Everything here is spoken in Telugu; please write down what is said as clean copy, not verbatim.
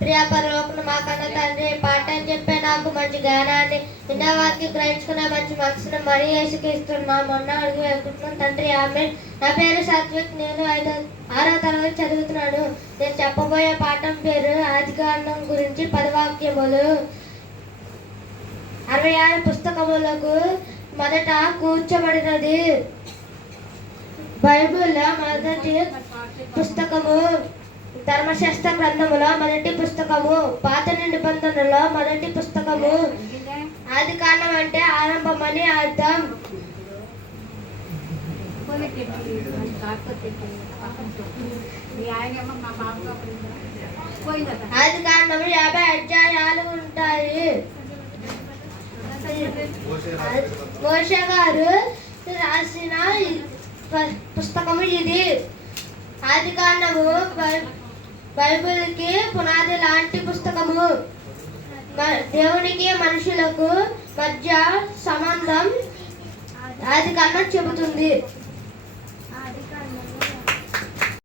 ప్రియ పరలోకం మా కన్న తండ్రి, పాఠం చెప్పే నాకు మంచి జ్ఞానాన్ని, విన్నవారికి గ్రహించుకునే మంచి మనసును మరీ యేసుక్రీస్తున్నా మొన్న అడుగు వేసుకుంటున్నాను తండ్రి. ఆమె. నా పేరు సాత్విక్. నేను 6వ తరగతి చదువుతున్నాను. నేను చెప్పబోయే పాఠం పేరు ఆదికాండం గురించి 10 వాక్యములు. 66 పుస్తకములకు మొదట కూర్చబడినది. బైబిల్లో మొదటి పుస్తకము ధర్మశాస్త్ర గ్రంథములో మొదటి పుస్తకము, పాత నిబంధనలో మొదటి పుస్తకము. ఆది కాండం అంటే ఆరంభమని అర్థం. ఆది కాండము 50 అధ్యాయాలు ఉంటాయి. మోషే గారు రాసిన పుస్తకము ఇది. ఆది కాండము బైబిల్కి పునాది లాంటి పుస్తకము. దేవునికి మనుషులకు మధ్య సంబంధం ఆది కాండం చెబుతుంది.